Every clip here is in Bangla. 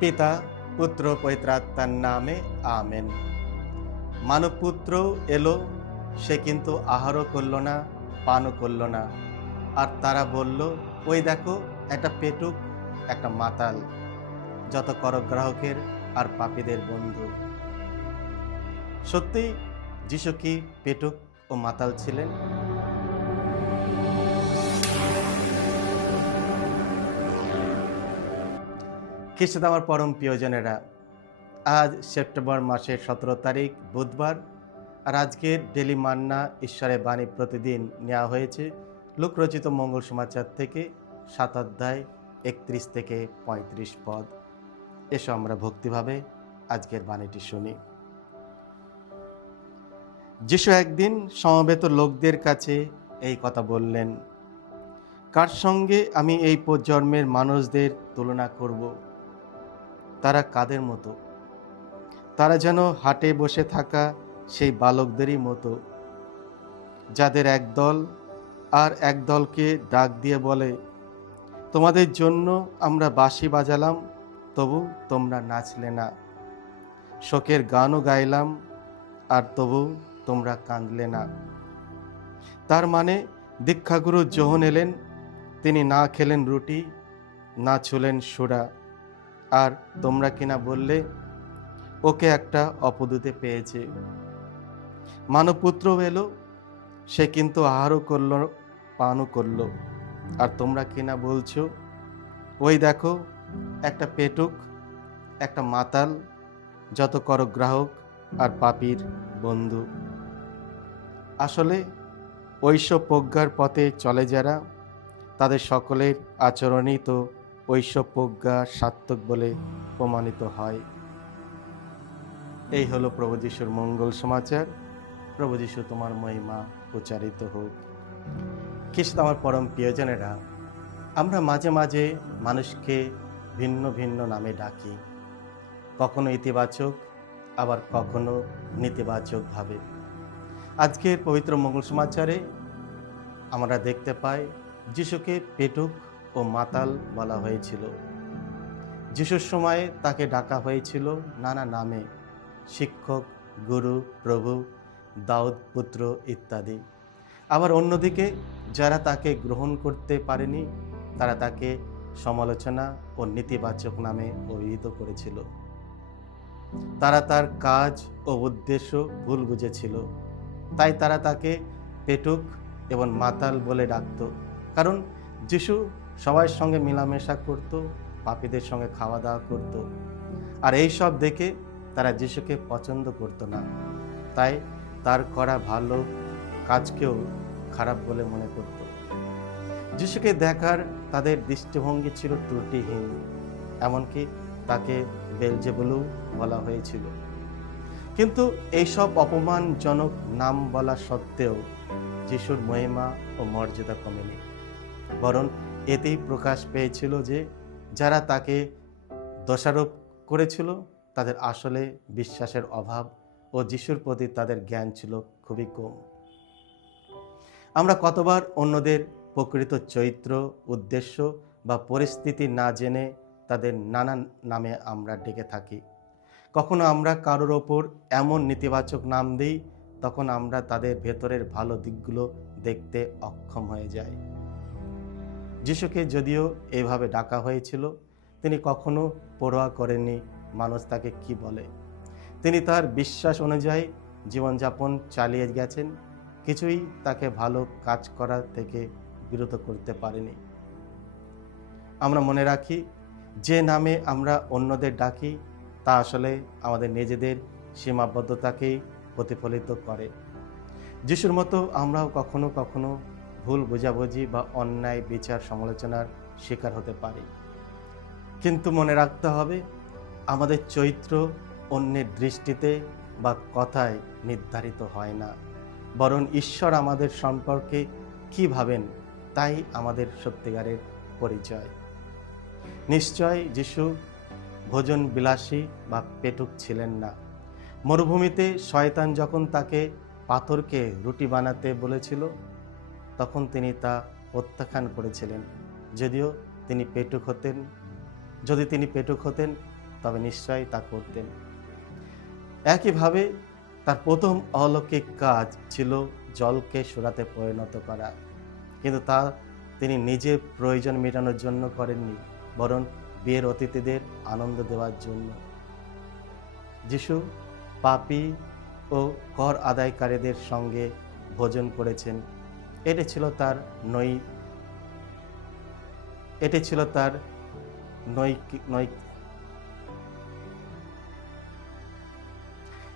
পিতা পুত্র পবিত্রাত্মার নামে আমেন। মানবপুত্র এলো, সে কিন্তু আহারও করল না, পানও করল না। আর তারা বলল, ওই দেখো একটা পেটুক, একটা মাতাল, যত করগ্রাহকের আর পাপীদের বন্ধু। সত্যি যিশু কি পেটুক ও মাতাল ছিলেন? খ্রিস্টে আমার পরম প্রিয়জনেরা, আজ সেপ্টেম্বর মাসের 17 তারিখ বুধবার। আর আজকের ডেলি মান্না ঈশ্বরের বাণী প্রতিদিন নেওয়া হয়েছে লোকরচিত মঙ্গল সমাচার থেকে 7 অধ্যায় 31 থেকে 35 পদ। এসো আমরা ভক্তিভাবে আজকের বাণীটি শুনি। যিশু একদিন সমবেত লোকদের কাছে এই কথা বললেন, কার সঙ্গে আমি এই প্রজন্মের মানুষদের তুলনা করব? তারা কাদের মতো? তারা যেন হাটে বসে থাকা সেই বালকদেরই মতো, যাদের একদল আর একদলকে ডাক দিয়ে বলে, তোমাদের জন্য আমরা বাঁশি বাজালাম, তবু তোমরা নাচলে না, শোকের গানও গাইলাম, আর তবু তোমরা কাঁদলে না। তার মানে দীক্ষাগুরু যোহন এলেন, তিনি না খেলেন রুটি, না ছুলেন সুরা, আর তোমরা কিনা বললে ওকে একটা অপদূতে পেয়েছে। মানবপুত্র এলো, সে কিন্তু আহারও করল, পানও করল, আর তোমরা কিনা বলছো, ওই দেখো একটা পেটুক, একটা মাতাল, যত করগ্রাহক আর পাপীর বন্ধু। আসলে ঐশ্বর প্রজ্ঞার পথে চলে যারা, তাদের সকলের আচরণই তো ঐশ্বর প্রজ্ঞা সার্থক বলে প্রমাণিত হয়। এই হলো প্রভু যিশুর মঙ্গল সমাচার। প্রভু যিশু তোমার মহিমা উচ্চারিত হোক। খ্রিস্ট আমার পরম প্রিয়জনেরা, আমরা মাঝে মাঝে মানুষকে ভিন্ন ভিন্ন নামে ডাকি, কখনো ইতিবাচক, আবার কখনো নেতিবাচকভাবে। আজকের পবিত্র মঙ্গল সমাচারে আমরা দেখতে পাই যিশুকে পেটুক ও মাতাল বলা হয়েছিল। যিশুর সময়ে তাকে ডাকা হয়েছিল নানা নামে, শিক্ষক, গুরু, প্রভু, দাউদ পুত্র ইত্যাদি। আবার অন্যদিকে যারা তাকে গ্রহণ করতে পারেনি, তারা তাকে সমালোচনা ও নেতিবাচক নামে অভিহিত করেছিল। তারা তার কাজ ও উদ্দেশ্য ভুল বুঝেছিল, তাই তারা তাকে পেটুক এবং মাতাল বলে ডাকত। কারণ যিশু সবার সঙ্গে মেলামেশা করত, পাপীদের সঙ্গে খাওয়া দাওয়া করত, আর এই সব দেখে তারা যিশুকে পছন্দ করত না। তাই তার করা ভালো কাজকেও খারাপ বলে মনে করত। যিশুকে দেখার তাদের দৃষ্টিভঙ্গি ছিল ত্রুটিহীন, এমনকি তাকে বেলজেবুলও বলা হয়েছিল। কিন্তু এইসব অপমানজনক নাম বলা সত্ত্বেও যিশুর মহিমা ও মর্যাদা কমেনি, বরং এতেই প্রকাশ পেয়েছিল যে যারা তাকে দোষারোপ করেছিল তাদের আসলে বিশ্বাসের অভাব ও যিশুর প্রতি তাদের জ্ঞান ছিল খুবই কম। আমরা কতবার অন্যদের প্রকৃত চরিত্র, উদ্দেশ্য বা পরিস্থিতি না জেনে তাদের নানান নামে আমরা ডেকে থাকি। কখনো আমরা কারোর ওপর এমন নেতিবাচক নাম দিই, তখন আমরা তাদের ভেতরের ভালো দিকগুলো দেখতে অক্ষম হয়ে যাই। যিশুকে যদিও এইভাবে ডাকা হয়েছিল, তিনি কখনো পরোয়া করেননি মানুষ তাকে কি বলে। তিনি তার বিশ্বাস অনুযায়ী জীবনযাপন চালিয়ে গেছেন, কিছুই তাকে ভালো কাজ করা থেকে বিরত করতে পারেনি। আমরা মনে রাখি, যে নামে আমরা অন্যদের ডাকি তা আসলে আমাদের নিজেদের সীমাবদ্ধতাকেই প্রতিফলিত করে। যিশুর মতো আমরাও কখনো কখনো ভুল বোঝাবুঝি বা অন্যায় বিচার সমালোচনার শিকার হতে পারি। কিন্তু মনে রাখতে হবে, আমাদের চরিত্র অন্যের দৃষ্টিতে বা কথায় নির্ধারিত হয় না, বরং ঈশ্বর আমাদের সম্পর্কে কী ভাবেন তাই আমাদের সত্যিকারের পরিচয়। নিশ্চয় যিশু ভোজন বিলাসী বা পেটুক ছিলেন না। মরুভূমিতে শয়তান যখন তাকে পাথরকে রুটি বানাতে বলেছিল, তখন তিনি তা প্রত্যাখ্যান করেছিলেন। যদি তিনি পেটুক হতেন, তবে নিশ্চয়ই তা করতেন। একইভাবে তার প্রথম অলৌকিক কাজ ছিল জলকে সুরাতে পরিণত করা, কিন্তু তা তিনি নিজের প্রয়োজন মেটানোর জন্য করেননি, বরং বিয়ের অতিথিদের আনন্দ দেওয়ার জন্য। যিশু পাপী ও কর আদায়কারীদের সঙ্গে ভোজন করেছেন। এটি ছিল তার নৈ এটি ছিল তার নৈতিক নৈ-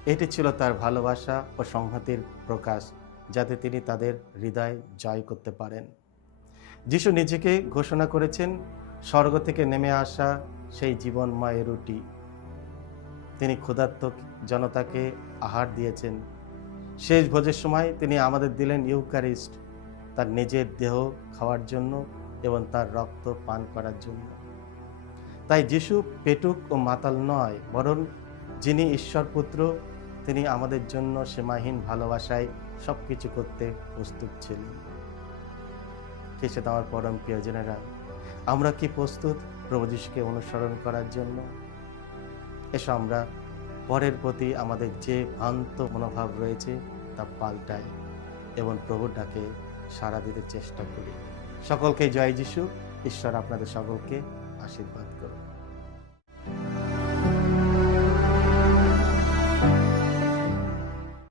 এটি ছিল তার ভালোবাসা ও সংহতির প্রকাশ, যাতে তিনি তাদের হৃদয় জয় করতে পারেন। যিশু নিজেকে ঘোষণা করেছেন স্বর্গ থেকে নেমে আসা সেই জীবনময় রুটি। তিনি ক্ষুধার্ত জনতাকে আহার দিয়েছেন। শেষ ভোজের সময় তিনি আমাদের দিলেন ইউক্যারিস্ট, তার নিজের দেহ খাওয়ার জন্য এবং তার রক্ত পান করার জন্য। তাই যিশু পেটুক ও মাতাল নয়, বরং যিনি ঈশ্বর পুত্র, তিনি আমাদের জন্য সীমাহীন ভালোবাসায় সবকিছু করতে প্রস্তুত ছিলেন। খ্রিস্টে আমার পরম প্রিয়জনেরা, আমরা কি প্রস্তুত প্রভু যিশুকে অনুসরণ করার জন্য? এসো আমরা পরের প্রতি আমাদের যে ভ্রান্ত মনোভাব রয়েছে তা পাল্টাই এবং প্রভুর ডাকে সাড়া দিতে চেষ্টা করি। সকলকে জয় যিশু। ঈশ্বর আপনাদের সকলকে আশীর্বাদ করুন।